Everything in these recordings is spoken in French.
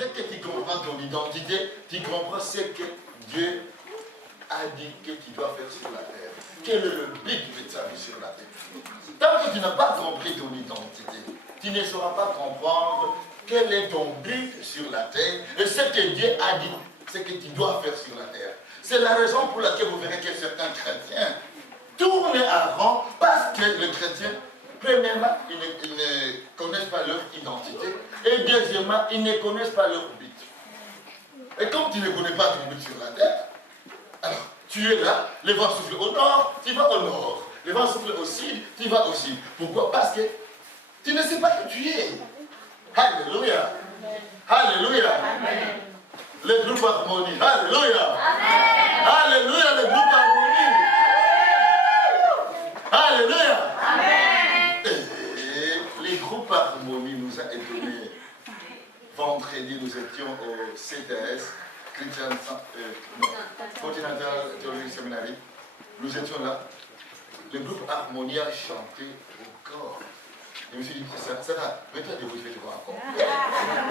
Dès que tu comprends ton identité, tu comprends ce que Dieu a dit que tu dois faire sur la terre. Quel est le but de ta vie sur la terre? Tant que tu n'as pas compris ton identité, tu ne sauras pas comprendre quel est ton but sur la terre et ce que Dieu a dit, ce que tu dois faire sur la terre. C'est la raison pour laquelle vous verrez que certains chrétiens tournent à rond parce que les chrétiens, premièrement, ils ne connaissent pas leur identité et deuxièmement, ils ne connaissent pas leur but. Et comme tu ne connais pas ton but sur la terre, alors tu es là, le vent souffle au nord, tu vas au nord. Le vent souffle au sud, tu vas au sud. Pourquoi? Parce que tu ne sais pas qui tu es. Alléluia. Alléluia. Amen. Le groupe harmonie. Alléluia. Amen. Alléluia, le groupe harmonie. Alléluia. Amen. Et les groupes harmonie nous a étonnés. Vendredi, nous étions au CTS, Continental Theological Seminary. Nous étions là. Le groupe Harmonie a chanté au corps. Je me suis dit, ça va, mets-toi debout, je vais te voir encore.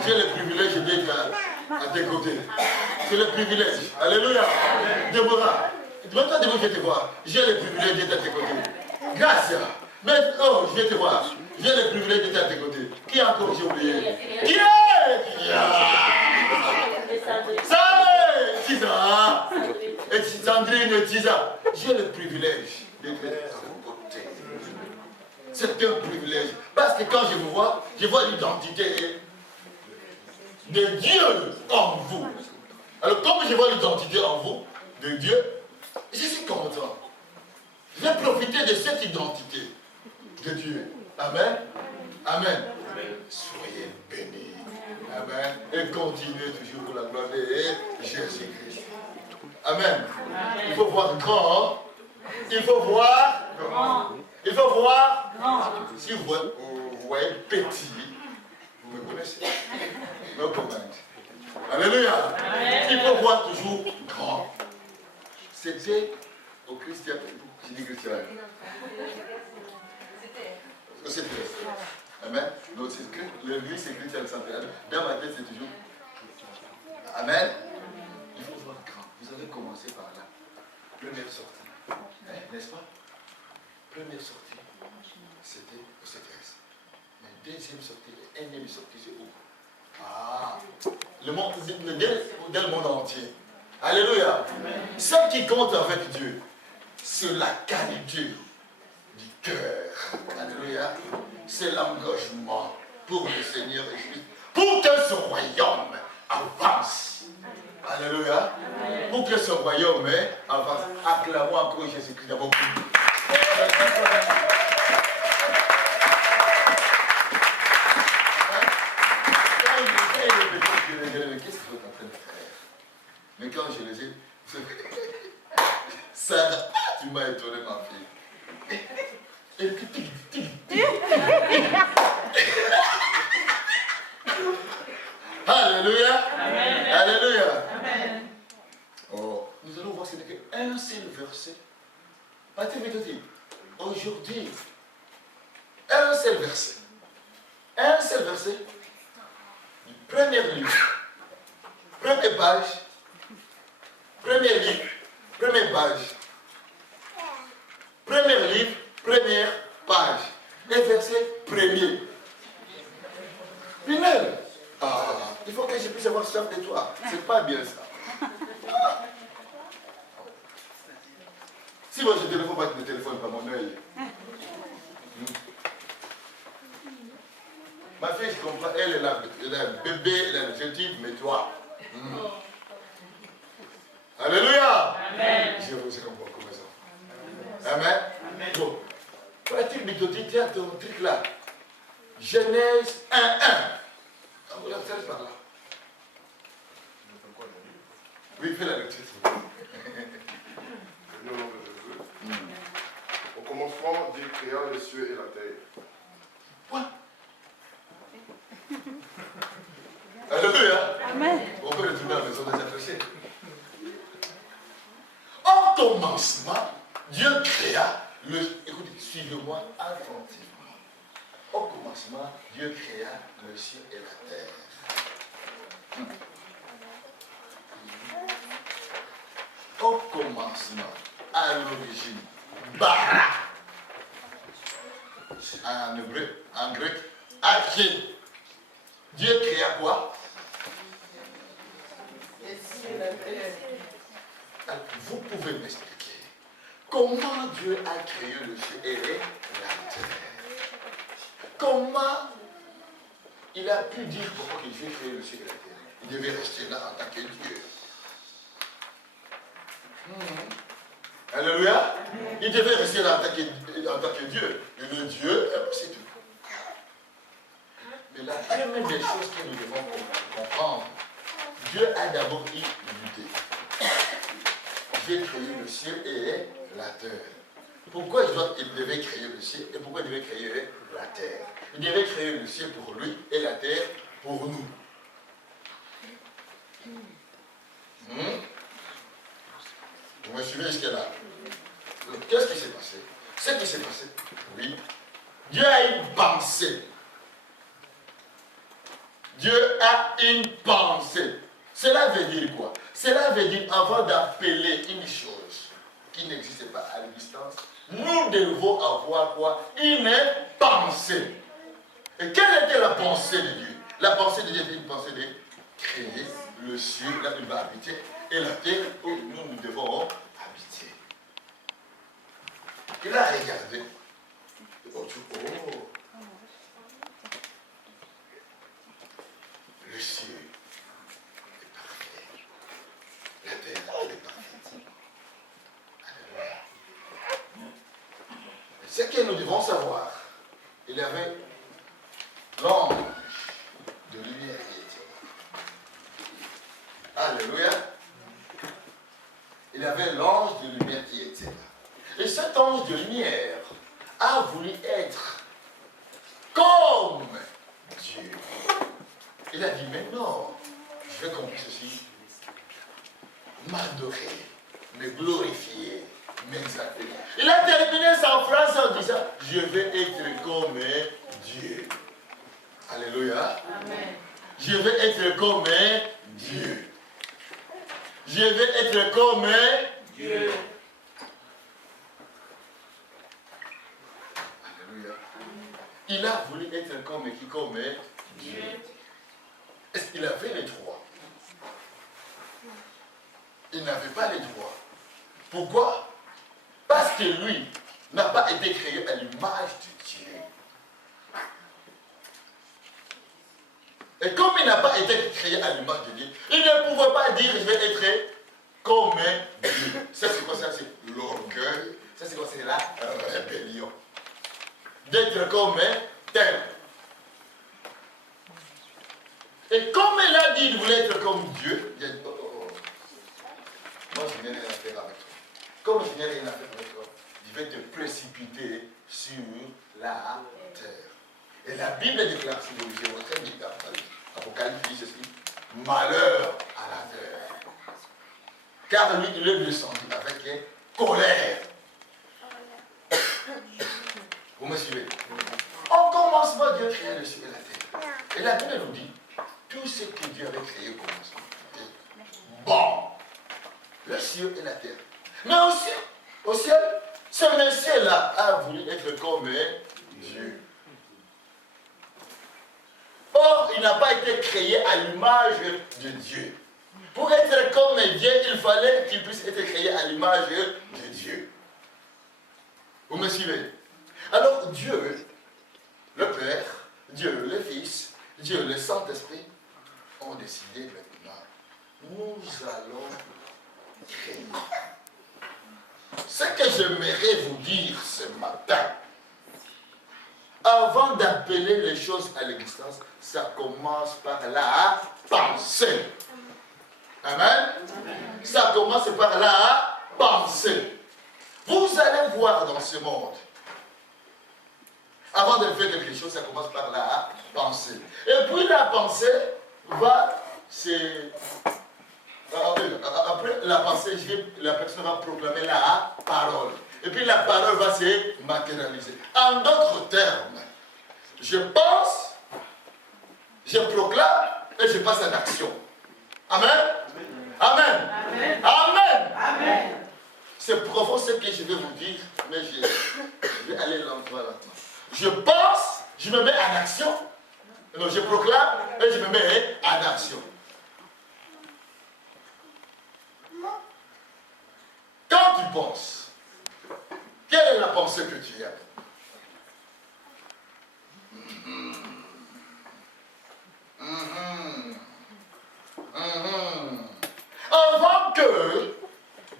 J'ai le privilège d'être à tes côtés. C'est le privilège. Alléluia. Déborah, mets-toi debout, je vais te voir. J'ai le privilège d'être à tes côtés. Grâce. Mais, oh, je vais te voir. J'ai le privilège d'être à tes côtés. Qui encore j'ai oublié? Qui est? Qui a? Ça, Tisa. Et Sandrine et Tisa. J'ai le privilège d'être à vos côtés. C'est un privilège. Parce que quand je vous vois, je vois l'identité de Dieu en vous. Alors comme je vois l'identité en vous, de Dieu, je suis content. Je vais profiter de cette identité de Dieu. Amen. Amen. Soyez bénis. Amen. Et continuez toujours pour la gloire de Jésus-Christ. Amen. Il faut voir grand. Il faut voir grand. Il faut voir grand. Si vous voyez petit, vous me connaissez. No comment. Alléluia. Il faut voir toujours grand. C'était au Christian. J'ai dit Christian. C'était. Amen. Donc l'église c'est Christian Centre. Dans ma tête c'est toujours. Amen. Il faut voir grand. Vous avez commencé par là. Première sortie. N'est-ce pas? Première sortie, c'était au CTS. Mais deuxième sortie, et énième sortie, c'est où? Ah, le monde, dans le monde entier. Alléluia. Ce qui compte avec Dieu, c'est la qualité du cœur. Alléluia. C'est l'engagement pour le Seigneur et Christ. Pour que ce royaume avance. Alléluia. Pour que ce royaume avance. Acclamons encore Jésus-Christ d'abord. Qu'est-ce que vous êtes en train de faire? Mais quand je les ai, ça, tu m'as étonné ma fille. Et puis, Alléluia. Amen. Alléluia. Amen. Oh, nous allons voir ce n'est qu'un seul verset. Aujourd'hui, un seul verset. Un seul verset. Premier livre. Première page. Premier livre. Première page. Premier livre. Première page. Et verset premier. Pinel. Ah, il faut que je puisse avoir soif de toi. C'est pas bien ça. Ah. Si moi je ne téléphone pas, tu ne téléphones pas mon œil. Ma fille, je comprends, elle a un bébé, elle a un petit, mais toi. Alléluia. Amen. Je vous aime beaucoup, mes enfants. Amen. Amen. Bon. Pratique méthodique, tiens ton truc là. Genèse 1:1. Vous l'observez par là. Oui, fais la lecture. Au commencement, Dieu créa les cieux et la terre. Quoi? Alléluia. Amen. On peut retourner à la maison des appréciés. Au commencement, Dieu créa le. Écoutez, suivez-moi attentivement. Au commencement, Dieu créa le ciel et la terre. Au commencement, à l'origine, bara. En hébreu, en grec, arché. Dieu créa quoi? Alors, vous pouvez m'expliquer comment Dieu a créé le ciel et la terre? Comment il a pu dire pourquoi Dieu a créé le ciel et la terre? Il devait rester là en tant que Dieu. Alléluia. Il devait rester là en tant que Dieu. Et le Dieu, c'est tout. Mais la première des choses que nous devons comprendre, Dieu a d'abord eu l'unité. J'ai créé le ciel et la terre. Pourquoi il devait créer le ciel et pourquoi il devait créer la terre? Il devait créer le ciel pour lui et la terre pour nous. Vous me suivez jusqu'à là? Qu'est-ce qui s'est passé? Ce qui s'est passé, oui. Dieu a une pensée. Dieu a une pensée. Cela veut dire quoi? Cela veut dire avant d'appeler une chose qui n'existe pas à l'existence, nous devons avoir quoi? Une pensée. Et quelle était la pensée de Dieu? La pensée de Dieu était une pensée de créer le ciel, là où il va habiter, et la terre où nous devons habiter. Il a regardé. Oh, le ciel est parfait. La terre est parfaite. Alléluia. Ce que nous devons savoir, il y avait l'ange de lumière qui était là. Alléluia. Il y avait l'ange de lumière qui était là. Et cet ange de lumière a voulu être comme Dieu. Il a dit, mais non, je vais comme ceci, m'adorer, me glorifier, m'exalter. Il a terminé sa phrase en disant, je vais être comme Dieu. Alléluia. Amen. Je vais être comme Dieu. Je vais être comme Dieu. Alléluia. Il a voulu être comme Dieu. Est-ce qu'il avait les droits? Il n'avait pas les droits. Pourquoi? Parce que lui n'a pas été créé à l'image de Dieu. Et comme il n'a pas été créé à l'image de Dieu, il ne pouvait pas dire je vais être comme Dieu. Ça c'est quoi ça? C'est l'orgueil. Ça c'est quoi? C'est la rébellion. D'être comme tel. Et comme il a dit qu'il voulait être comme Dieu, il a dit, moi je n'ai rien à faire avec toi. Comme je n'ai rien à faire avec toi, je vais te précipiter sur la terre. Et la Bible déclare, si vous lisez votre Bible, Apocalypse dit ceci, malheur à la terre. Car lui, il est descendu avec colère. Vous me suivez? Au commencement, Dieu créa le ciel et la terre. Et la Bible nous dit, tout ce que Dieu avait créé au commencement était bon. Le ciel et la terre. Mais aussi, au ciel, ce monsieur-là a voulu être comme Dieu. Or, il n'a pas été créé à l'image de Dieu. Pour être comme Dieu, il fallait qu'il puisse être créé à l'image de Dieu. Vous me suivez? Alors, Dieu, le Père, Dieu, le Fils, Dieu, le Saint-Esprit, ont décidé maintenant, nous allons créer. Ce que j'aimerais vous dire ce matin, avant d'appeler les choses à l'existence, ça commence par la pensée. Amen. Ça commence par la pensée. Vous allez voir dans ce monde, avant de faire quelque chose, ça commence par la pensée. Et puis la pensée va se... Après la pensée, la personne va proclamer la parole. Et puis la parole va se matérialiser. En d'autres termes, je pense, je proclame et je passe à l'action. Amen. Amen. Amen. Amen. Amen. C'est profond ce que je vais vous dire, mais je vais aller lentement. Je pense, je me mets en action. Donc je proclame et je me mets en action. Quand tu penses, quelle est la pensée que tu as? Avant que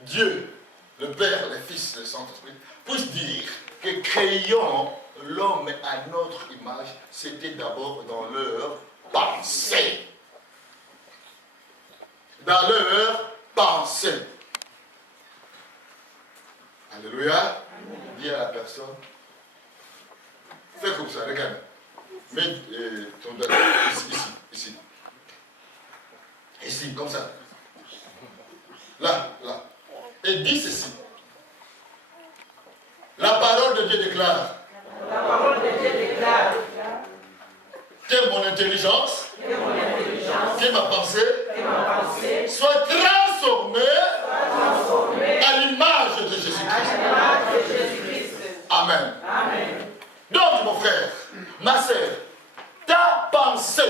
Dieu, le Père, le Fils, le Saint-Esprit, puisse dire que créons l'homme à notre image, c'était d'abord dans leur pensée. Dans leur pensée. Alléluia. Dis à la personne, fais comme ça, regarde. Mets ton doigt ici. Ici, comme ça. Là. Et dis ceci. La parole de Dieu déclare. La parole de Dieu déclare Que mon intelligence, que ma pensée, soit transformée à l'image de Jésus-Christ. Amen. Amen. Donc, mon frère, ma sœur, ta pensée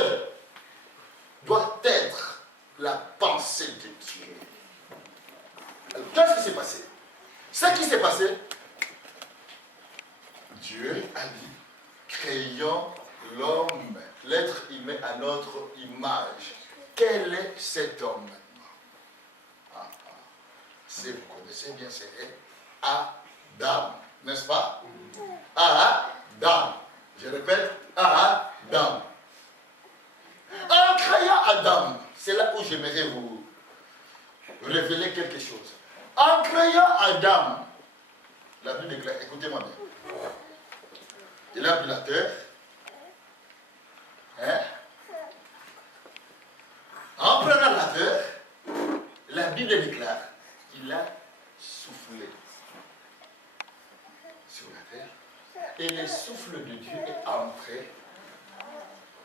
doit être la pensée de Dieu. Alors, qu'est-ce qui s'est passé? Ce qui s'est passé, Dieu a dit, créons l'homme, l'être humain à notre image. Quel est cet homme maintenant? Si vous connaissez bien, c'est Adam, n'est-ce pas? Adam. Je répète, Adam. En créant Adam, c'est là où j'aimerais vous révéler quelque chose. En créant Adam, la Bible déclare, écoutez-moi bien. Il a pris la terre. En prenant la terre, la Bible déclare qu'il a soufflé sur la terre et le souffle de Dieu est entré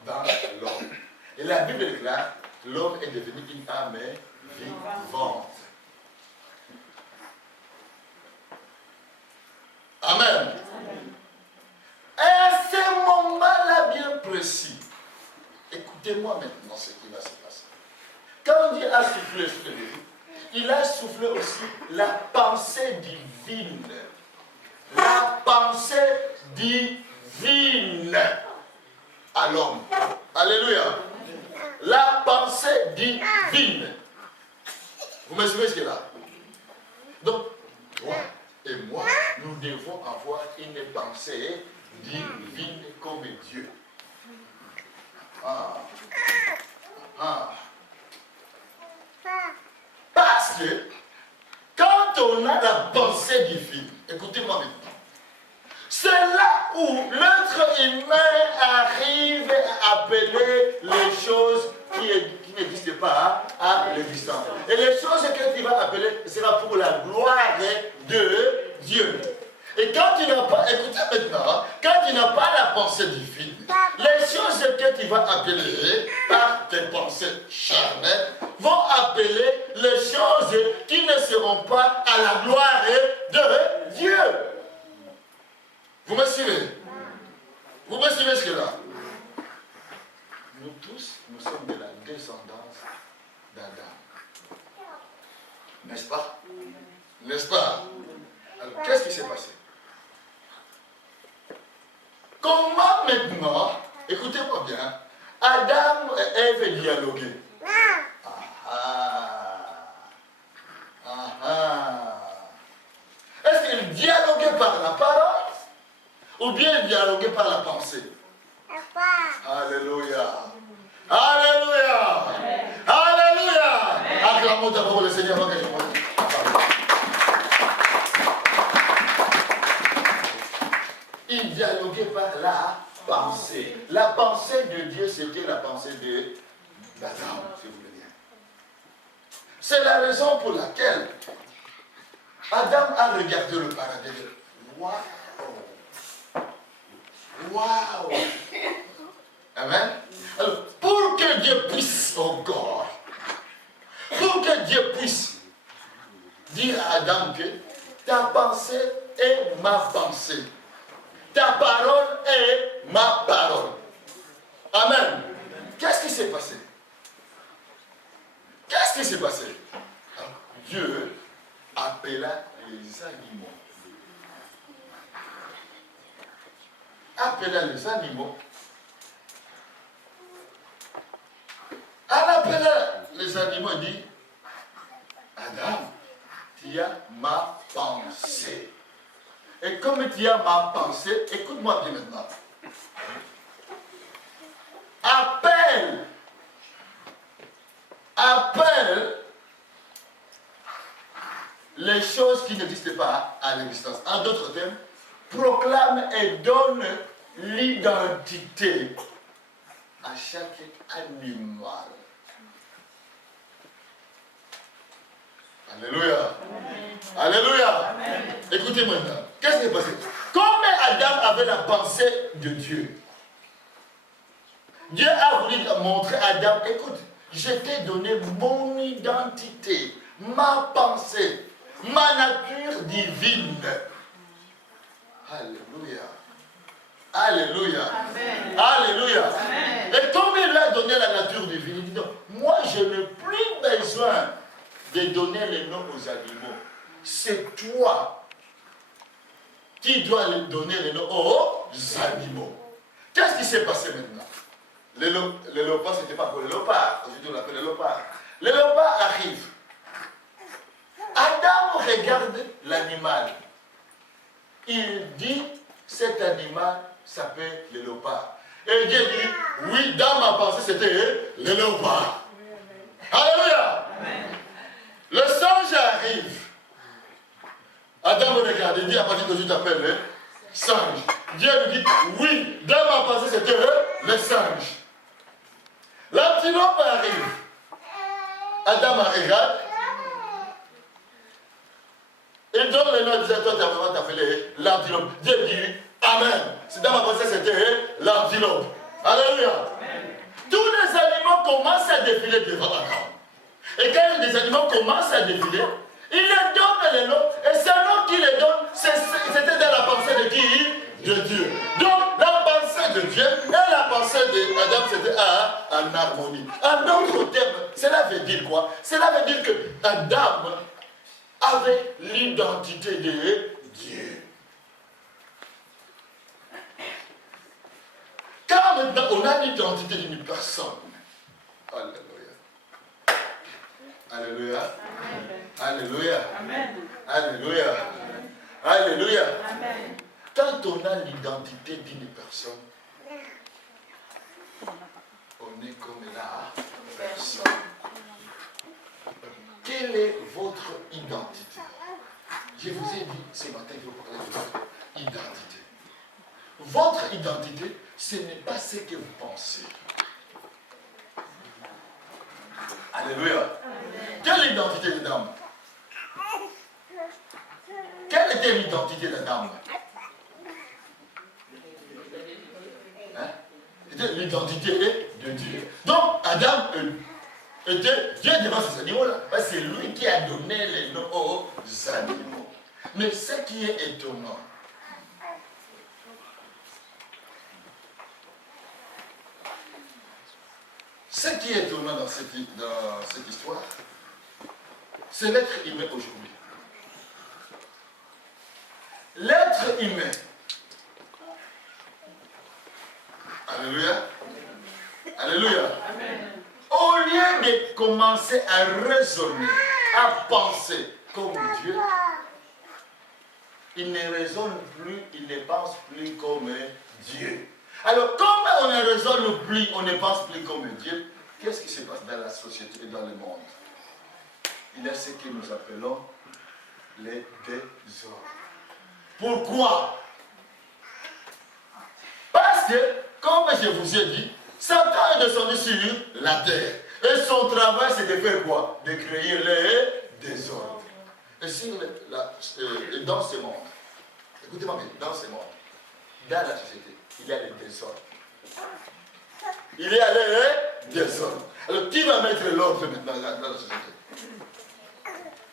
dans l'homme. Et la Bible déclare que l'homme est devenu une âme vivante. Amen. Et à ce moment-là bien précis, écoutez-moi maintenant ce qui va se passer. Quand Dieu a soufflé sur le vie, il a soufflé aussi la pensée divine. La pensée divine à l'homme. Alléluia. La pensée divine. Vous me suivez ce qu'il y a là? Donc, toi et moi, nous devons avoir une pensée divine comme Dieu. Parce que quand on a la pensée divine, écoutez-moi maintenant, c'est là où l'être humain arrive à appeler les choses qui n'existent pas à l'existence. Et les choses que tu vas appeler sera pour la gloire de Dieu. Et quand tu n'as pas, écoutez maintenant, quand tu n'as pas la pensée divine, les choses que tu vas appeler par tes pensées charnelles vont appeler les choses qui ne seront pas à la gloire de Dieu. Vous me suivez? Vous me suivez ce que là? Nous tous, nous sommes de la descendance d'Adam. N'est-ce pas? N'est-ce pas? Alors, qu'est-ce qui s'est passé? Comment maintenant, écoutez-moi bien, Adam et Ève dialoguaient? Est-ce qu'ils dialoguaient par la parole ou bien ils dialoguaient par la pensée? Alléluia. Alléluia. Alléluia. Acclamons d'abord le Seigneur avant que je monte. Ils dialoguaient par la pensée. La pensée de Dieu, c'était la pensée d'Adam, si vous voulez bien. C'est la raison pour laquelle Adam a regardé le paradis. Waouh! Waouh! Amen. Alors, pour que Dieu puisse encore ma parole. Amen. Qu'est-ce qui s'est passé? Qu'est-ce qui s'est passé? Alors, Dieu appela les animaux. Appela les animaux. En appelant les animaux, il dit, Adam, tu as ma pensée. Et comme tu as ma pensée, écoute-moi bien maintenant. Appelle les choses qui n'existent pas à l'existence. En d'autres termes, proclame et donne l'identité à chaque animal. Alléluia. Amen. Alléluia. Amen. Écoutez maintenant. Qu'est-ce qui est passé? Comme Adam avait la pensée de Dieu, Dieu a voulu montrer à Adam, écoute, je t'ai donné mon identité, ma pensée, ma nature divine. Alléluia. Alléluia. Amen. Alléluia. Amen. Et comme il lui a donné la nature divine, il dit non, moi je n'ai plus besoin de donner les noms aux animaux. C'est toi qui dois donner les noms aux animaux. Qu'est-ce qui s'est passé maintenant? Le léopard, ce n'était pas pour le léopard. Aujourd'hui, on l'appelle le léopard. Le léopard arrive. Adam regarde l'animal. Il dit, cet animal s'appelle le léopard. Et Dieu dit, oui, dans ma pensée, c'était le léopard. Alléluia. Amen. Le singe arrive. Adam regarde, il dit, à partir de aujourd'hui, tu t'appelles singe. Dieu lui dit, oui, dans ma pensée, c'était le singe. L'antilope arrive. Adam regarde. Il donne le nom, il dit, toi, tu as vraiment appelé l'antilope. Dieu dit, amen. Dans ma pensée, c'était l'antilope. Alléluia. Amen. Tous les animaux commencent à défiler devant Adam. Et quand les animaux commencent à défiler, il leur donne les noms. Et ce nom qu'il les donne, c'était dans la pensée de qui? De Dieu. Donc, la pensée de Dieu et la pensée d'Adam, c'était en harmonie. En d'autres termes, cela veut dire quoi? Cela veut dire que Adam avait l'identité de Dieu. Quand maintenant on a l'identité d'une personne, alléluia, alléluia, alléluia, alléluia, alléluia. Quand on a l'identité d'une personne, on est comme la personne. Quelle est votre identité? Je vous ai dit ce matin que vous parlez de votre identité. Votre identité, ce n'est pas ce que vous pensez. Alléluia. Quelle est l'identité de l'âme? Quelle était l'identité de l'âme? C'était l'identité de Dieu. Donc, Adam était Dieu devant ces animaux-là. C'est lui qui a donné les noms aux animaux. Mais ce qui est étonnant, dans cette histoire, c'est l'être humain aujourd'hui. L'être humain. Alléluia. Alléluia. Amen. Au lieu de commencer à raisonner, à penser comme Dieu, il ne raisonne plus, il ne pense plus comme Dieu. Alors, comme on ne raisonne plus, on ne pense plus comme Dieu, qu'est-ce qui se passe dans la société et dans le monde? Il y a ce que nous appelons les désordres. Pourquoi? Parce que, comme je vous ai dit, Satan est descendu sur la terre. Et son travail, c'est de faire quoi? De créer les désordres. Et dans ce monde, écoutez-moi bien, dans ce monde, dans la société, il y a les désordres. Il y a les désordres. Alors, qui va mettre l'ordre maintenant dans la société?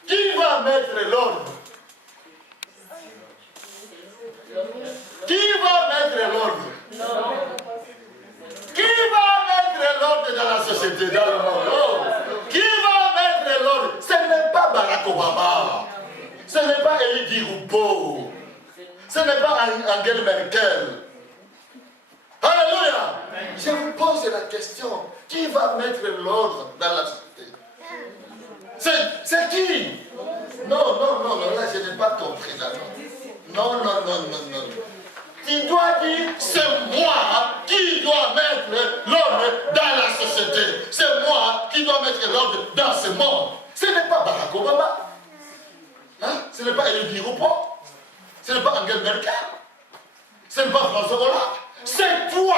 Qui va mettre l'ordre? Qui va mettre l'ordre? société, dans le monde. Oh. Qui va mettre l'ordre? Ce n'est pas Barack Obama. Ce n'est pas Elie Diroupo. Ce n'est pas Angela Merkel. Alléluia. Je vous pose la question. Qui va mettre l'ordre dans la société? C'est qui? Non, là je n'ai pas compris là. Non. Tu dois dire, c'est moi qui dois mettre l'ordre dans la société. C'est moi qui dois mettre l'ordre dans ce monde. Ce n'est pas Barack Obama. Hein? Ce n'est pas Elie Diroupo. Ce n'est pas Angela Merkel. Ce n'est pas François Hollande. C'est toi.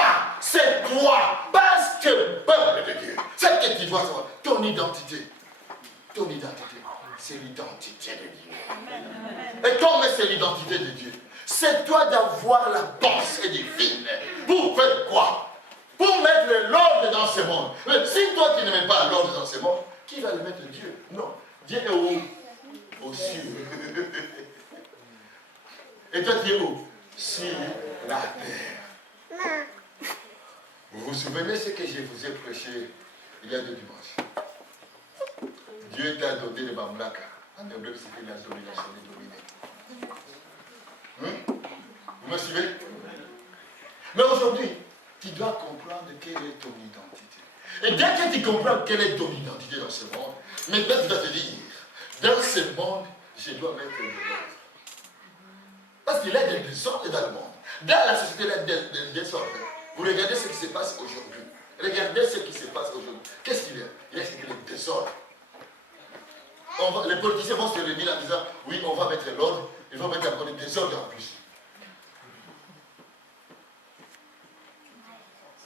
Parce que, peuple de Dieu, c'est que tu dois savoir ton identité. Ton identité, c'est l'identité de Dieu. Et comme c'est l'identité de Dieu, c'est toi d'avoir la pensée divine. Pour faire quoi? Pour mettre l'ordre dans ce monde. Mais si toi tu ne mets pas l'ordre dans ce monde, qui va le mettre? Dieu? Non. Dieu est où? Aux cieux. Et toi tu es où? Sur la terre. Vous vous souvenez ce que je vous ai prêché il y a 2 dimanches? Dieu t'a donné le mamlaka. En hébreu, c'est qu'il a donné la chaîne dominée. Vous me suivez? Mais aujourd'hui, tu dois comprendre quelle est ton identité. Et dès que tu comprends quelle est ton identité dans ce monde, maintenant tu vas te dire, dans ce monde, je dois mettre de l'ordre. Parce qu'il y a des désordres dans le monde. Dans la société, il y a des désordres. Vous regardez ce qui se passe aujourd'hui. Regardez ce qui se passe aujourd'hui. Qu'est-ce qu'il y a? Il y a des désordres. Les politiciens vont se réunir en disant, oui, on va mettre l'ordre, ils vont mettre encore des désordres en plus.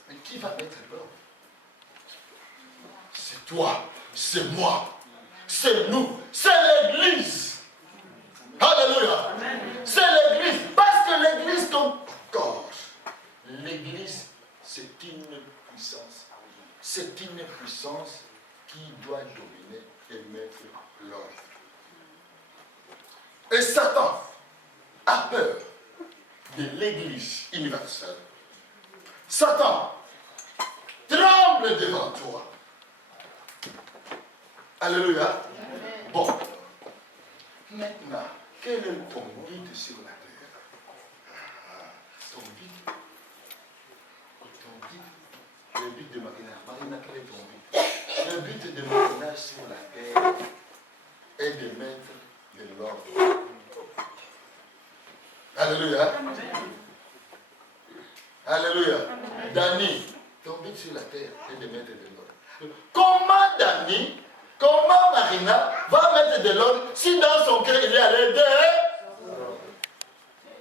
Mais qui va mettre l'ordre? C'est toi, c'est moi, c'est nous, c'est l'Église. Alléluia. C'est l'Église. Parce que l'Église, comme corps, l'Église, c'est une puissance. C'est une puissance qui doit dominer et mettre l'ordre. Et Satan a peur de l'Église universelle. Satan tremble devant toi. Alléluia. Bon. Maintenant, quel est ton guide sur la terre? Ton guide. Le but de Marina. Marina, quel est ton but? Le but de Marina sur la terre est de mettre de l'ordre. Alléluia. Alléluia. Dani, ton but sur la terre est de mettre de l'ordre. Comment Dani, comment Marina va mettre de l'ordre si dans son cœur il est à l'aide de...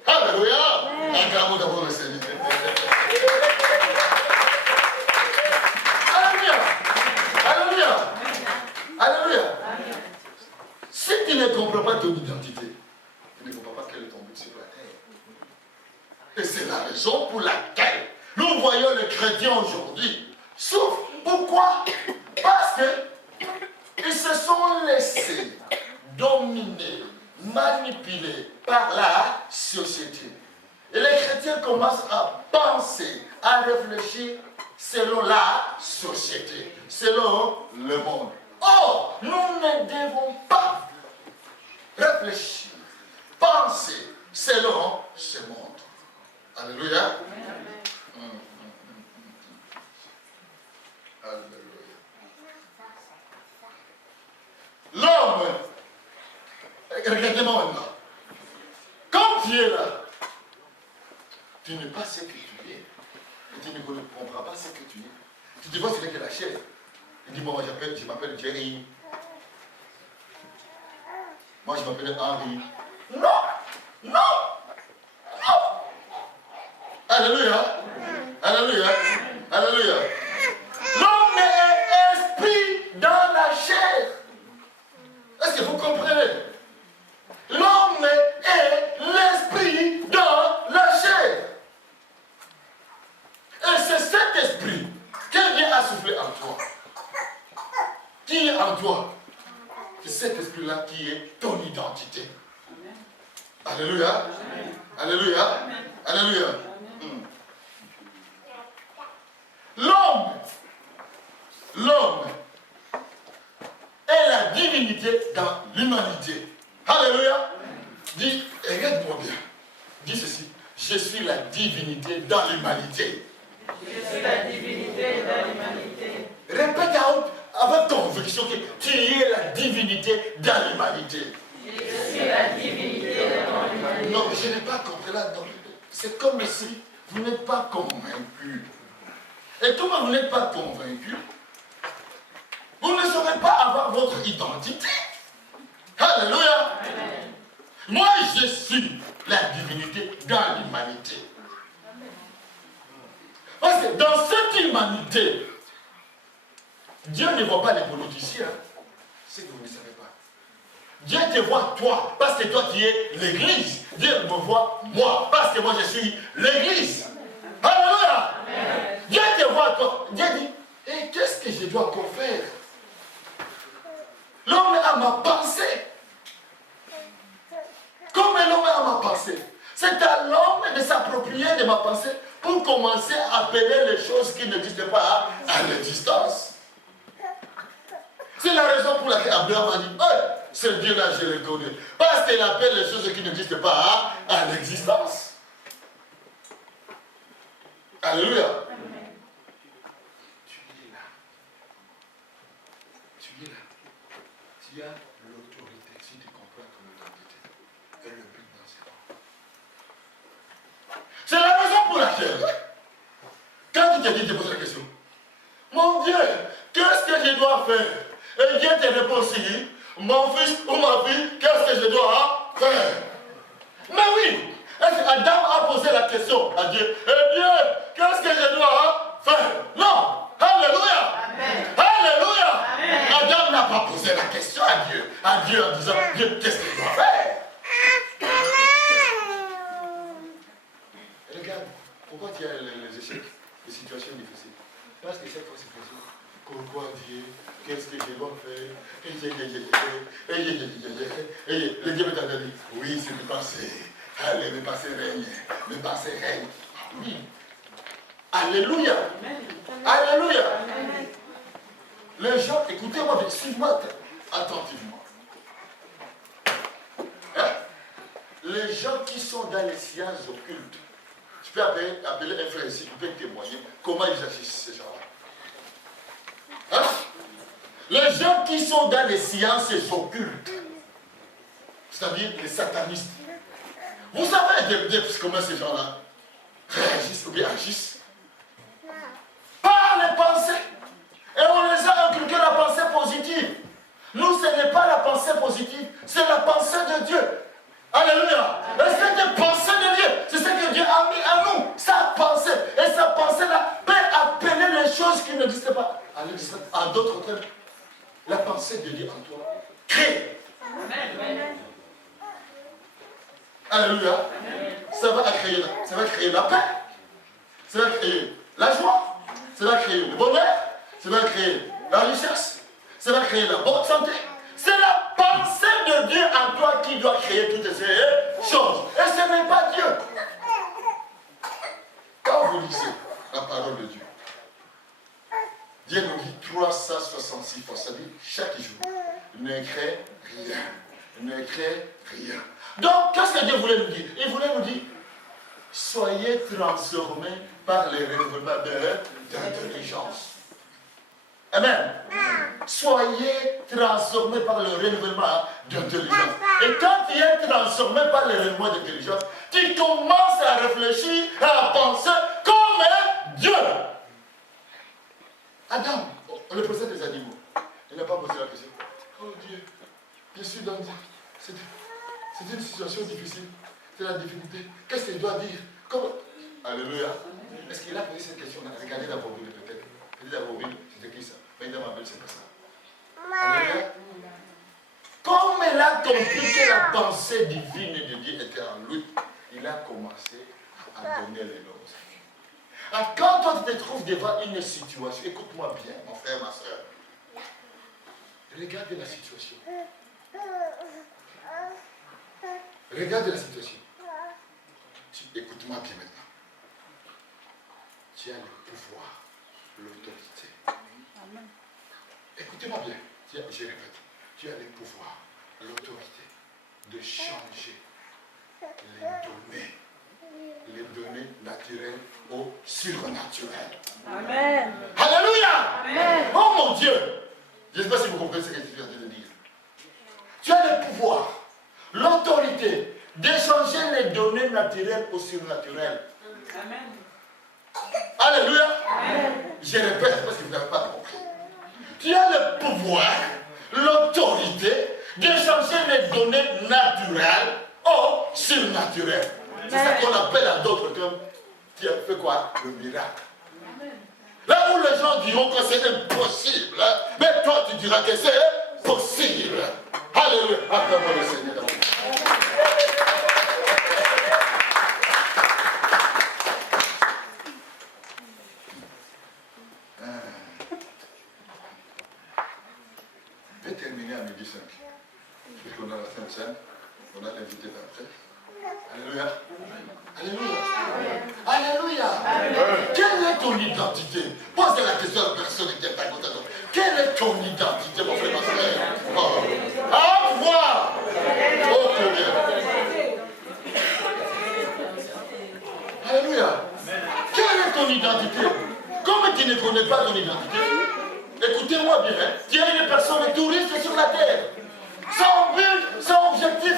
Alléluia. Un grand mot d'abord le Seigneur. Alléluia. Alléluia. Si tu ne comprends pas ton identité, tu ne comprends pas quel est ton but sur la terre. Et c'est la raison pour laquelle nous voyons les chrétiens aujourd'hui souffrent. Pourquoi? Parce qu'ils se sont laissés dominer, manipuler par la société. Et les chrétiens commencent à penser, à réfléchir selon la société, selon le monde. Or, nous ne devons pas réfléchir, penser selon ce monde. Alléluia. Alléluia. L'homme, regardez-moi maintenant. Quand tu es là, tu n'es pas ce que tu es. Et tu ne comprends pas ce que tu es. Tu te vois, c'est que la chair. Il dit, moi je m'appelle Jerry. Moi je m'appelle Henri. Non. Alléluia. Alléluia. Alléluia. L'homme est esprit dans la chair. Est-ce que vous comprenez? L'homme est l'esprit dans la chair. Et c'est cet esprit que Dieu a soufflé en toi. Qui est en toi? C'est cet esprit-là qui est ton identité. Alléluia. Alléluia. Alléluia. L'homme l'humanité. Alléluia. Dis, regarde-moi bien. Dis ceci. Je suis la divinité dans l'humanité. Je suis la divinité dans l'humanité. Répète avec conviction que tu es la divinité dans l'humanité. Je suis la divinité dans l'humanité. Non, je n'ai pas compris là. C'est comme si vous n'êtes pas convaincu. Et comment vous n'êtes pas convaincu, vous ne saurez pas avoir votre identité. Alléluia. Amen. Moi, je suis la divinité dans l'humanité. Parce que dans cette humanité, Dieu ne voit pas les politiciens. C'est que vous ne savez pas. Dieu te voit toi, parce que toi tu es l'église. Dieu me voit moi, parce que moi je suis l'église. Alléluia. Amen. Dieu te voit toi. Dieu dit, et qu'est-ce que je dois encore faire? L'homme a ma pensée. Comme l'homme a ma pensée, c'est à l'homme de s'approprier de ma pensée pour commencer à appeler les choses qui n'existent pas à l'existence. C'est la raison pour laquelle Abraham a dit, hey, ce Dieu-là, je le connais. Parce qu'il appelle les choses qui n'existent pas à l'existence. Alléluia. Amen. Tu es là. Tu es là. Tu as l'autorité. Si tu comprends ton autorité. Et le but dans ses mains. C'est la raison pour laquelle, quand tu te dis, tu te poses la question, mon Dieu, qu'est-ce que je dois faire? Et Dieu te répond aussi, mon fils ou ma fille, qu'est-ce que je dois faire? Mais oui, Adam a posé la question à Dieu, et Dieu, qu'est-ce que je dois faire? Non, alléluia. Amen. Alléluia. Amen. Adam n'a pas posé la question à Dieu en disant, Dieu, qu'est-ce que je dois faire? Regarde, pourquoi tu as les échecs, les situations difficiles? Parce que cette situation, pourquoi Dieu, qu'est-ce que je dois faire? Et le Dieu t'a dit, oui, c'est le passé. Allez, le passé règne. Le passé règne. Oui. Alléluia. Amen. Alléluia. Amen. Les gens, écoutez-moi, suivez-moi attentivement. Hein? Les gens qui sont dans les sciences occultes, je peux appeler un frère ici, il peut témoigner comment ils agissent, ces gens-là. Hein? Les gens qui sont dans les sciences occultes, c'est-à-dire les satanistes, vous savez comment ces gens-là réagissent ou bien agissent? Par les pensées. Et on les a inculqué la pensée positive. Nous, ce n'est pas la pensée positive, c'est la pensée de Dieu. Alléluia. Et cette pensée de Dieu, c'est ce que Dieu a mis à nous. Sa pensée. Et sa pensée-là peut appeler les choses qui n'existent pas à l'existence. En d'autres termes, la pensée de Dieu en toi crée. Amen. Alléluia. Ça va créer la paix. Ça va créer la joie. Ça va créer le bonheur. Ça va créer la richesse. Ça va créer la bonne santé. C'est la pensée de Dieu en toi qui doit créer toutes ces choses. Et ce n'est pas Dieu. Quand vous lisez la parole de Dieu, Dieu nous dit 366 fois, ça dit chaque jour, ne crée rien. Ne crée rien. Donc, qu'est-ce que Dieu voulait nous dire? Il voulait nous dire, soyez transformés par les renouvellement d'intelligence. Amen. Soyez transformés par le renouvellement d'intelligence. Et quand tu es transformé par le renouvellement d'intelligence, tu commences à réfléchir, à penser comme Dieu. Adam, le président des animaux, il n'a pas posé la question. Oh Dieu, je suis dans... C'est une situation difficile. C'est la divinité. Qu'est-ce qu'il doit dire? Comment? Alléluia. Est-ce qu'il a posé cette question-là? Regardez dans vos Bibles peut-être. Regardez dans vos Bibles, c'est écrit ça. Mais dans ma Bible, c'est pas ça. Alléluia. Comme il a compris que la pensée divine de Dieu était en lui, il a commencé à donner les noms. Alors, quand toi tu te trouves devant une situation, écoute-moi bien, mon frère, ma soeur. Regarde la situation. Regarde la situation. Écoute-moi bien maintenant. Tu as le pouvoir, l'autorité. Écoutez-moi bien. Je répète. Tu as le pouvoir, l'autorité de changer les données naturelles au surnaturel. Amen. Alléluia. Amen. Oh mon Dieu. Je ne sais pas si vous comprenez ce que je suis en train de dire. Tu as le pouvoir, l'autorité d'échanger les données naturelles au surnaturel. Amen. Alléluia. Amen. Je répète parce que vous n'avez pas compris. Tu as le pouvoir, l'autorité d'échanger les données naturelles au surnaturel. C'est ça qu'on appelle à d'autres termes. Tu as fait quoi? Le miracle. Là où les gens diront que c'est impossible, mais toi tu diras que c'est possible. Alléluia. Acclamons le Seigneur. Je vais terminer à midi 5. Puisqu'on a la Sainte Seine, on a l'invité d'après. Alléluia. Alléluia. Alléluia. Quelle est ton identité? Pose la question à la personne qui est à côté de toi. Quelle est ton identité, mon frère, ma frère? Oh. À voir. Oh, que bien. Alléluia. Quelle est ton identité? Comme tu ne connais pas ton identité, écoutez-moi bien, hein, tu es une personne touriste sur la terre. Sans but, sans objectif.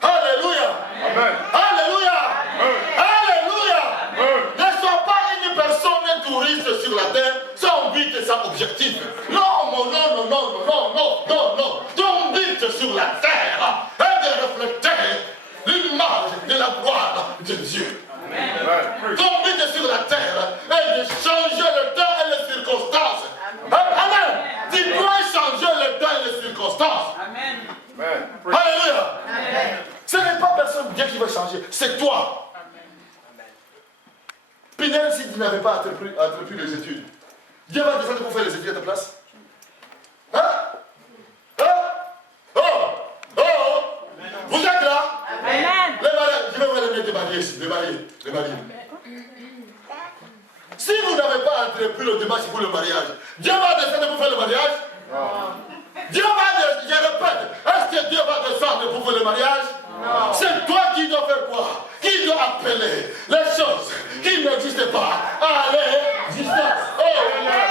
Alléluia. Amen. Alléluia. Amen. Alléluia. Amen. Ne sois pas une personne touriste sur la terre sans but et sans objectif. Non, non, non, non, non, non, non, non, non. Ton but sur la terre est de refléter l'image de la gloire de Dieu. Amen. Ton but sur la terre est de changer le temps et les circonstances. Amen. Tu dois changer le temps et les circonstances. Amen. Amen. Alléluia. Amen. Ce n'est pas personne Dieu qui va changer, c'est toi. Pinel, si tu n'avais pas entrepris les études, Dieu va descendre pour faire les études à ta place. Hein? Hein? Oh! Oh! Vous êtes là? Amen. Les mariés, je vais vous les mettre mariés ici, les mariés. Si vous n'avez pas entrepris le démarche pour le mariage, Dieu va descendre pour faire le mariage? Dieu va descendre, je répète, est-ce que Dieu va descendre pour faire le mariage? Non. C'est toi qui dois faire quoi? Qui doit appeler les choses qui n'existent pas à l'existence? Oh,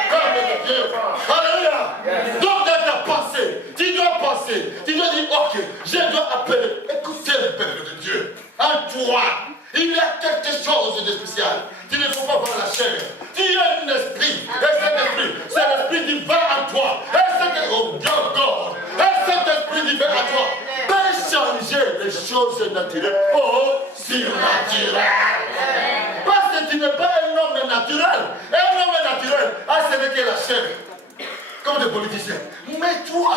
comme Dieu. Alléluia. Donc dans ta pensée, tu dois penser, tu dois dire, ok, je dois appeler. Écoutez le peuple de Dieu. En toi, il y a quelque chose de spécial. Tu ne faut pas voir la chair. Tu as un esprit. Et cet esprit, c'est l'esprit divin en toi. Et cet oh God. Et cet esprit divin en toi peut changer les choses naturelles au surnaturel. Parce que tu n'es pas un homme naturel. Un homme naturel, ce n'est que la chair. Comme des politiciens. Mais toi,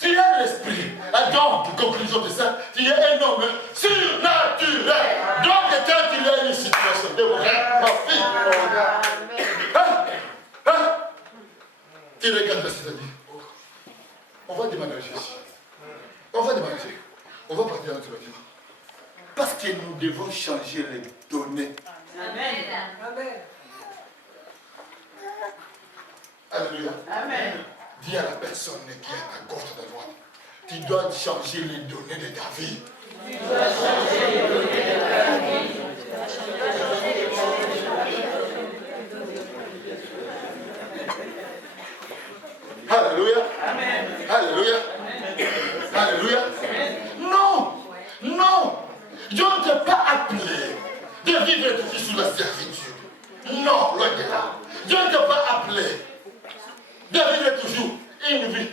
tu as l'esprit. Et donc, conclusion de ça, tu es un homme surnaturel. Donc, quand tu as une situation de vrai, ma fille, tu regardes ce que tu dit. On va déménager ici. On va déménager. On va partir dans notre bâtiment. Parce que nous devons changer les données. Amen. Alléluia. Amen. Dis à la personne qui est à gauche de droite, tu dois changer les données de ta vie. Tu dois changer les données de ta vie. Alléluia. Amen. Alléluia. Alléluia. Non. Non. Dieu ne t'a pas appelé de vivre toujours sous la servitude. Non, loin de là. Dieu ne t'a pas appelé de vivre toujours une vie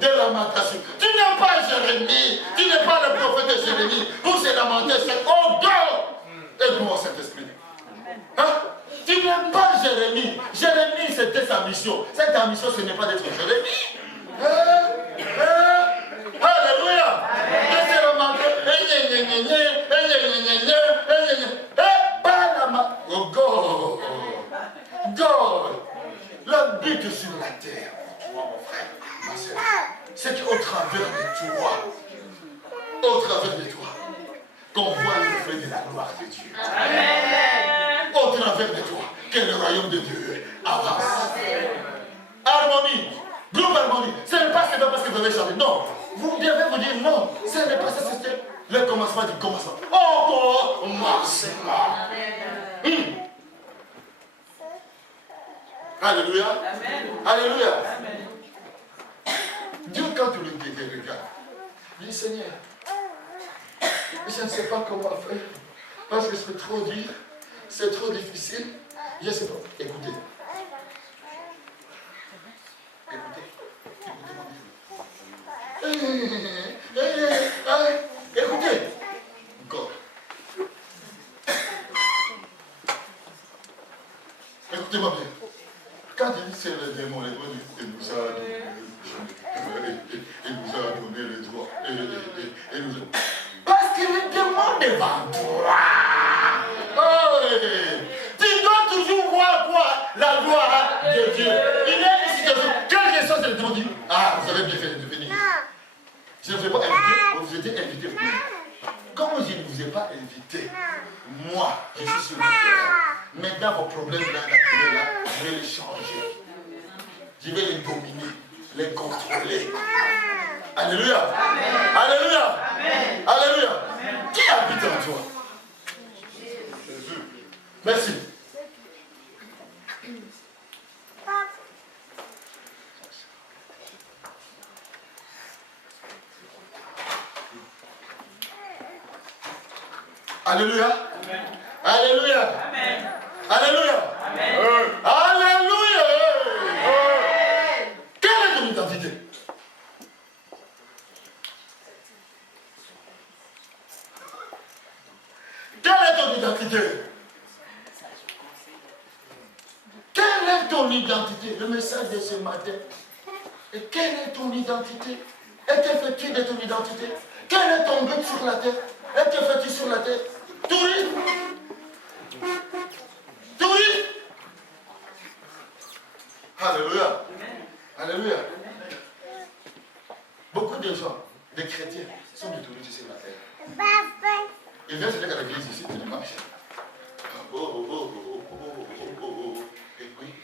de lamentation. Tu n'es pas Jérémie. Tu n'es pas le prophète de Jérémie pour se lamenter. C'est oh Dieu. Aide-moi, Saint-Esprit. Hein? Tu n'es pas Jérémie. Jérémie, c'était sa mission. Cette mission, ce n'est pas d'être Jérémie. Alléluia. De se lamenter. Oh God. God. Le but sur la terre, pour toi, mon frère, ma soeur, c'est qu'au travers de toi, qu'on voit le reflet de la gloire de Dieu. Amen. Au travers de toi, que le royaume de Dieu avance. Harmonie, gloire. Globalement dit, ce n'est pas seulement parce que vous avez chanté. Non. Vous devez vous dire non. Ce n'est pas ça, c'est le commencement du commencement. Oh, commencement. Alléluia. Amen. Alléluia. Amen. Dieu, quand tu le regardes, dis Seigneur, je ne sais pas comment faire. Parce que c'est trop dur, c'est trop difficile. Je ne sais pas. Écoutez. Écoutez. Encore. Écoutez-moi bien. Quand il dit c'est le démon, il nous a donné le droit. Parce que le démon devant toi. Oh, tu dois toujours voir quoi? La gloire de Dieu. Il y a une situation. Quelle question c'est le démon dit? Ah, vous avez bien fait de venir. Je ne vous ai pas invité, vous étiez invité. Comme je ne vous ai pas invité, moi, je suis sur la terre. Maintenant, vos problèmes là, je vais les changer. Je vais les dominer, les contrôler. Alléluia. Amen. Alléluia. Amen. Alléluia. Amen. Qui habite en toi? Jésus. Merci. Alléluia. Amen. Alléluia. Amen. Alléluia. Amen. Alléluia. Amen. Quelle est ton identité? Quelle est ton identité? Quelle est ton identité? Le message de ce matin. Et quelle est ton identité? Et que fais-tu de ton identité? Quel est ton but sur la terre? Et que fais-tu sur la terre? Touriste. Touriste. Alléluia. Alléluia. Beaucoup de gens, des chrétiens, sont des touristes sur la terre. Ils viennent se dire à l'église ici, c'est dimanche. Et puis,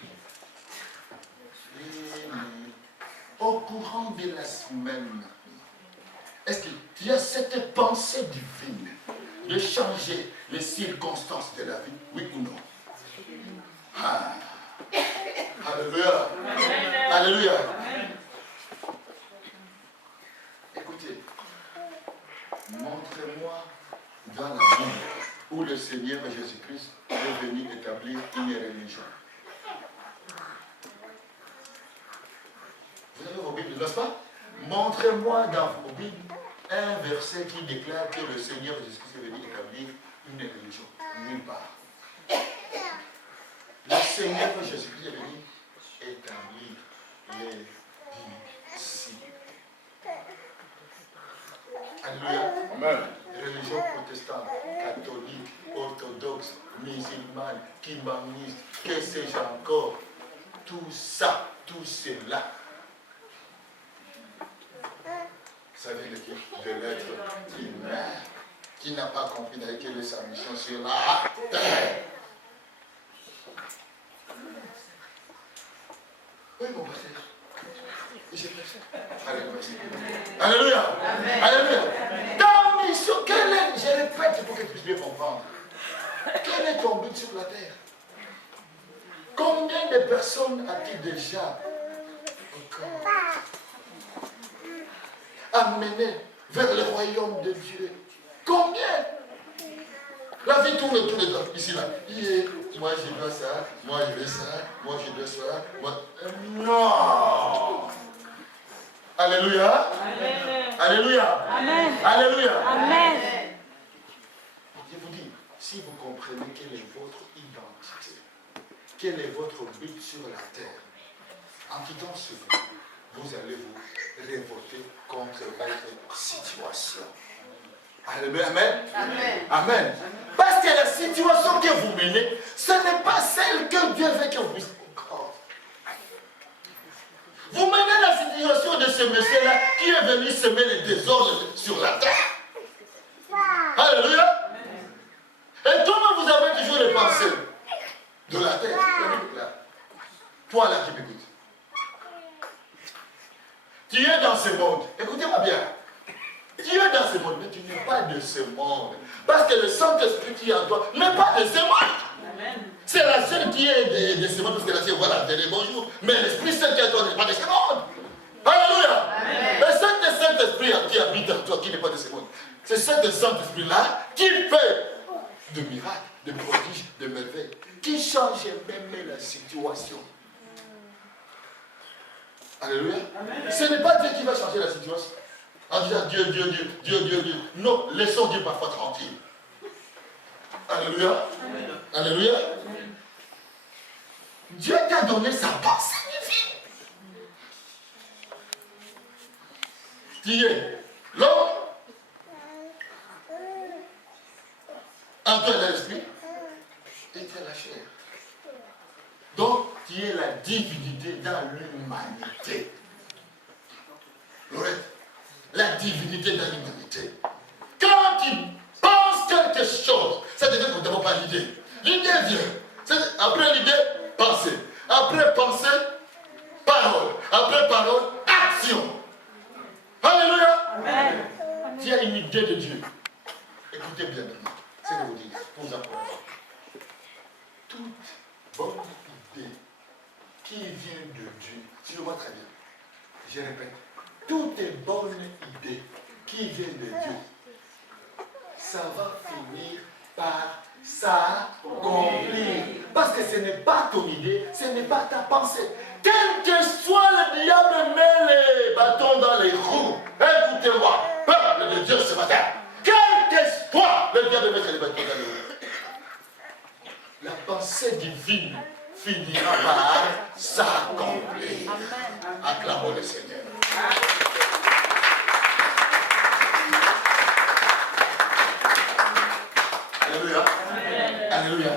au courant de la semaine, est-ce que tu as cette pensée divine de changer les circonstances de la vie, oui ou non? Ah. Alléluia. Alléluia. Écoutez, montrez-moi dans la Bible où le Seigneur Jésus-Christ est venu établir une religion. Vous avez vos Bibles, n'est-ce pas? Montrez-moi dans vos Bibles un verset qui déclare que le Seigneur Jésus-Christ est venu établir une religion. Nulle part. Le Seigneur Jésus-Christ est venu établir les disciples. Alléluia. Amen. Religion protestante, catholique, orthodoxe, musulmane, kimbaniste, que sais-je encore. Tout ça, tout cela. Ça vient de qui? De l'être humain qui n'a pas compris d'ailleurs quelle est sa mission sur la terre. Oui, mon frère. J'ai fait ça. Alléluia. Amen. Alléluia. Ta mission, quelle est? Je répète pour que tu puisses bien comprendre. Quel est ton but sur la terre? Combien de personnes as-tu déjà encore amené vers le royaume de Dieu? Combien? La vie tourne autour de toi, ici, là. Moi, je dois ça, moi, je veux ça, moi, je dois ça, moi... Non! Alléluia! Amen. Alléluia! Amen. Alléluia! Amen. Je vous dis, si vous comprenez quelle est votre identité, quel est votre but sur la terre, en quittant ce but, vous allez vous révolter contre votre situation. Alléluia. Amen. Amen. Amen. Parce que la situation que vous menez, ce n'est pas celle que Dieu veut que vous puissiez encore. Vous menez la situation de ce monsieur-là qui est venu semer le désordre sur la terre. Alléluia. Et comment vous avez toujours les pensées de la terre? Toi là qui m'écoutes. Tu es dans ce monde. Écoutez-moi bien. Tu es dans ce monde, mais tu n'es pas de ce monde. Parce que le Saint-Esprit qui est en toi n'est pas de ce monde. C'est la seule qui est de ce monde, parce que la seule, voilà, c'est les bonjours. Mais l'Esprit Saint qui est en toi n'est pas de ce monde. Alléluia. Et c'est le Saint-Esprit qui habite en toi, qui n'est pas de ce monde. C'est ce Saint-Esprit-là qui fait de miracles, de prodiges, de merveilles, qui change même la situation. Alléluia. Ce n'est pas Dieu qui va changer la situation. En disant Dieu. Non, laissons Dieu parfois tranquille. Alléluia. Alléluia. Dieu t'a donné sa pensée divine. Qui est l'homme, en toi l'esprit, et tu es la chair. Donc, tu es la divinité dans l'humanité. Lorette, la divinité dans l'humanité. Quand tu penses quelque chose, ça devient que nous n'avons pas l'idée. L'idée vient. Après l'idée, pensée. Après pensée, parole. Après parole, action. Alléluia. Amen. Tu as une idée de Dieu. Écoutez bien maintenant. C'est ce que vous dites. Pour vous apprendre. Toute bonne idée qui vient de Dieu. Tu le vois très bien. Je répète. Toutes les bonnes idées qui viennent de Dieu, ça va finir par s'accomplir. Parce que ce n'est pas ton idée, ce n'est pas ta pensée. Quel que soit le diable met les bâtons dans les roues. Écoutez-moi, peuple de Dieu ce matin. Quel que soit le diable met les bâtons dans les roues. La pensée divine finira par s'accomplir. Acclamons le Seigneur. Alléluia. Alléluia.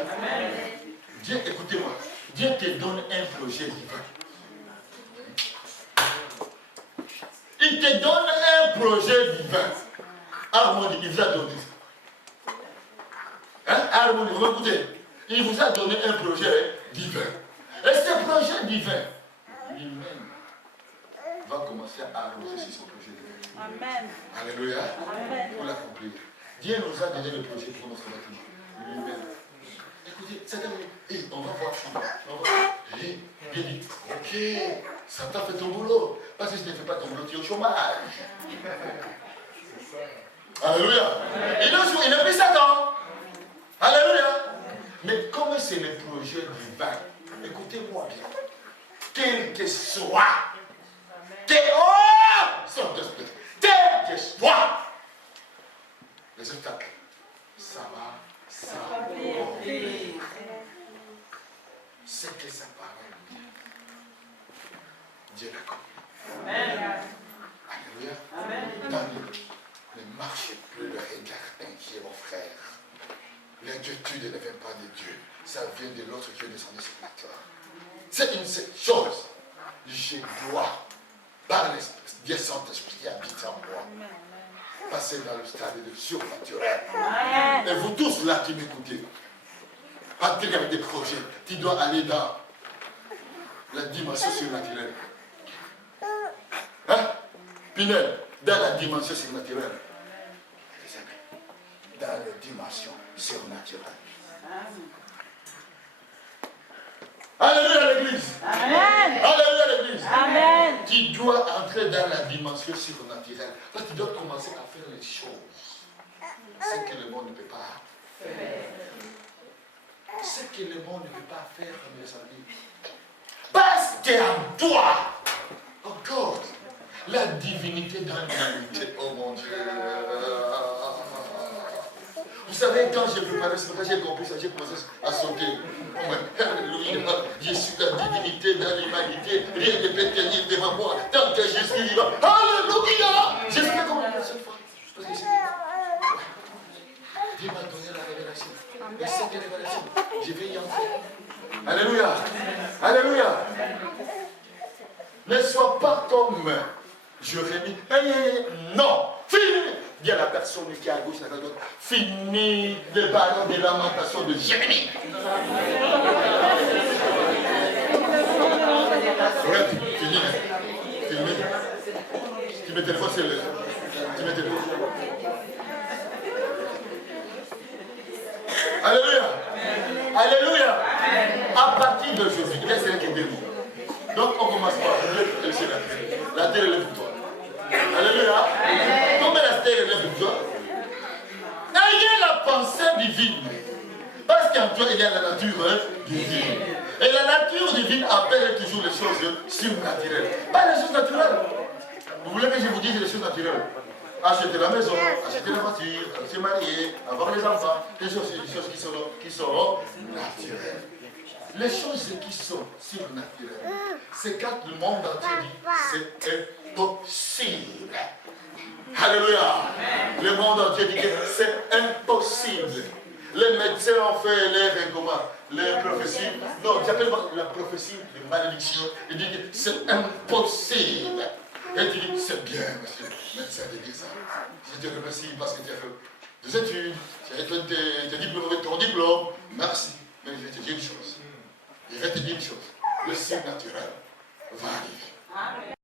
Dieu, écoutez-moi. Dieu te donne un projet divin. Il te donne un projet divin. Harmonie, il vous a donné. Hein? Harmonie, vous m'écoutez? Il vous a donné un projet divin. Et ce projet divin, lui-même, va commencer à arroser sur son projet divin. Amen. Alléluia. Amen. Pour l'accomplir. Dieu nous a donné le projet pour notre bâtiment. Lui-même. Écoutez, on va voir ça. On va voir. Bien dit, ok, Satan fait ton boulot. Parce que si tu ne fais pas ton boulot, tu es au chômage. Alléluia. Il n'a plus Satan. Alléluia. Mais comme c'est le projet divin, écoutez-moi bien. Quel que soit, quel que soit les obstacles, ça va s'accomplir. C'est que sa parole dit. Dieu l'accomplit. Amen. Alléluia. Amen. Ne marchez plus le regard inquiet, mon frère. L'inquiétude ne vient pas de Dieu. Ça vient de l'autre qui est descendu sur la terre. C'est une seule chose. Je dois, par l'Esprit Saint-Esprit qui habite en moi, passer dans le stade de surnaturel. Et vous tous là qui m'écoutez, partir avec des projets, tu dois aller dans la dimension surnaturelle. Hein? Pinel, dans la dimension surnaturelle. Dans la dimension surnaturelle. Alléluia l'église. Amen. Alléluia l'église. Amen. Tu dois entrer dans la dimension surnaturelle. Parce que tu dois commencer à faire les choses. Ce que le monde ne peut pas faire. Ce que le monde ne peut pas faire, mes amis. Parce qu'en toi, oh God, la divinité dans l'humanité, oh mon Dieu. Vous savez, quand j'ai préparé ce matin, j'ai compris ça, j'ai commencé à sauter. Alléluia, je suis la divinité dans l'humanité, rien ne peut tenir devant moi, tant que je suis vivant. Alléluia! Je suis comme la seule fois. Parce que Dieu m'a donné la révélation. Et cette révélation, je vais y entrer. Alléluia! Alléluia! Ne sois pas comme Jérémie. Non! Fini! Dis à la personne qui est à gauche, à la droite, fini les paroles de lamentation de Jérémie. Fini. me téléphones, c'est le. Tu me téléphones. Alléluia. Alléluia. À partir d'aujourd'hui, il y a celui qui est démon. Donc on commence par Dieu, c'est la terre. La terre est là pour toi. Alléluia. Comment la terre est là pour toi? Ayez la pensée divine. Parce qu'en toi, il y a la nature divine. Et la nature divine appelle toujours les choses surnaturelles. Pas les choses naturelles. Vous voulez que je vous dise les choses naturelles? Acheter la maison, acheter la voiture, se marier, avoir des enfants, des choses qui sont naturelles. Les choses qui sont surnaturelles, c'est quand le monde entier dit c'est impossible. Alléluia. Le monde entier dit que c'est impossible. Les médecins ont fait les prophéties. Non, j'appelle la prophétie de malédiction. Ils disent que c'est impossible. Et tu dis, c'est bien, monsieur le médecin, de dire ça. Je te remercie parce que tu as fait des études, tu as fait ton diplôme. Merci. Mais je vais te dire une chose. Le surnaturel va arriver.